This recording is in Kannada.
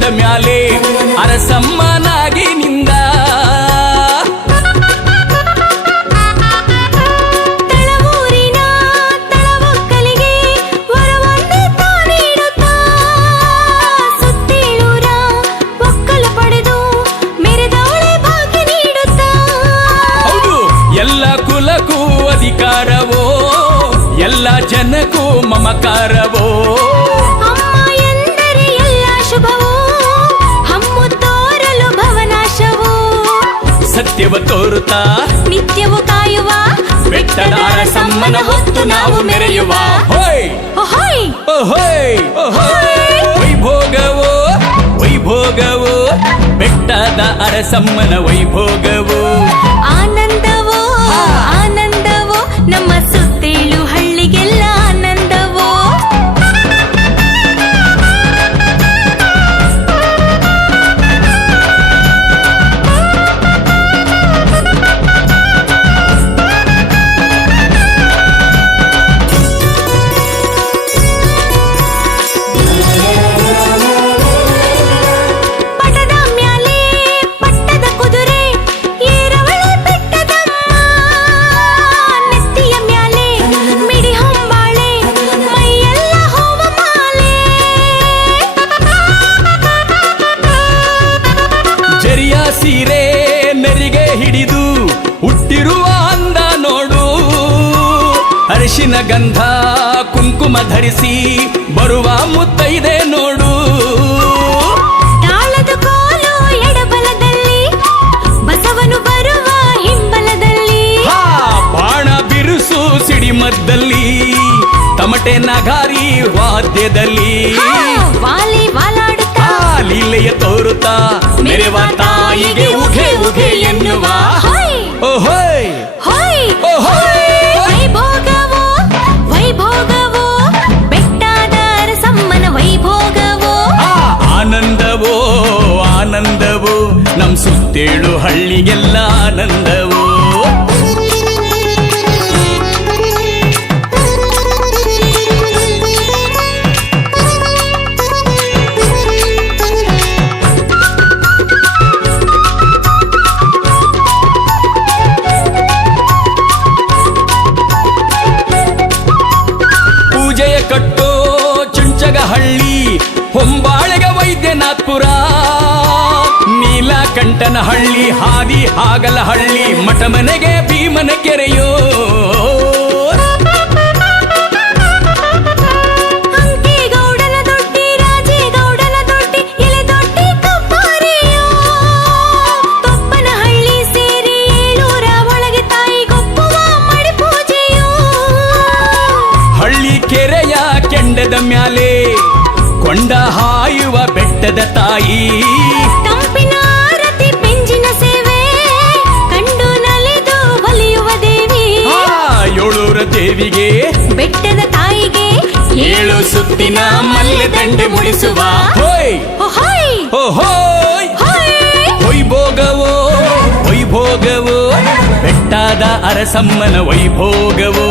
ಬೆಟ್ಟದ ಮ್ಯಾಲೆ ಅರಸಮ್ಮನಾಗಿ ನಿಂದ ತಳವೂರಿನ ತಳವೊಕ್ಕಲಿಗೆ ವರವನ್ನೇ ತಾನೀಡುತ್ತಾ ಸುತ್ತೇಳೂರ ಒಕ್ಕಲು ಪಡೆದು ಮೆರೆದವಳೆ ಭಾಗ್ಯ ನೀಡುತ್ತಾ ಹೌದು ಎಲ್ಲ ಕುಲಕ್ಕೂ ಅಧಿಕಾರವೋ ಎಲ್ಲ ಜನಕ್ಕೂ ಮಮಕಾರವೋ ಸತ್ಯವ ತೋರುತ್ತಾ? ನಿತ್ಯವು ಕಾಯುವ? ಬೆಟ್ಟದ ಸಮ್ಮನ ಹೊತ್ತು ನಾವು ಮೆರೆಯುವ? ಹೋಯ್! ಹೋಯ್! ಓಹೋಯ್ ವೈಭೋಗವೋ? ವೈಭೋಗವೋ? ಬೆಟ್ಟದ ಅರಸಮ್ಮನ ವೈಭೋಗವೋ? ಸೀರೆ ನೆರಿಗೆ ಹಿಡಿದು ಹುಟ್ಟಿರುವ ಅಂದ ನೋಡು. ಅರಿಶಿನ ಗಂಧ ಕುಂಕುಮ ಧರಿಸಿ ಬರುವ ಮುತ್ತೈದೆ ನೋಡು. ಬಾಣ ಬಿರುಸು ಸಿಡಿಮದ್ದಲ್ಲಿ ತಮಟೆ ನಗಾರಿ ವಾದ್ಯದಲ್ಲಿ. ಎಲ್ಲ ಆನಂದವೋ. ಕಟ್ಟೋ ಚುಂಚಗ ಹಳ್ಳಿ ಹೊಂಬಾಳೆಗ ವೈದ್ಯನಾಥ್ಪುರ. ನೀಲಕಂಠನ ಹಳ್ಳಿ ಹಾದಿ ಹಾಗಲ ಹಳ್ಳಿ ಮಠಮನೆಗೆ ಭೀಮನ ಕೆರೆಯೋ. ಕೆರೆಯ ಕೆಂಡದ ಮ್ಯಾಲೆ ಕೊಂಡ ಹಾಯುವ ಬೆಟ್ಟದ ತಾಯಿ. ಏಳು ಸುತ್ತಿನ ಮಲ್ಲೆ ದಂಡೆ ಮುಡಿಸುವ ಹೋಯ್ ಓಹೋಯ್ ಓಹೋಯ್ ಹೋಯ್ ವೈಭೋಗವೋ ವೈಭೋಗವೋ ಬೆಟ್ಟದ ಅರಸಮ್ಮನ ವೈಭೋಗವೋ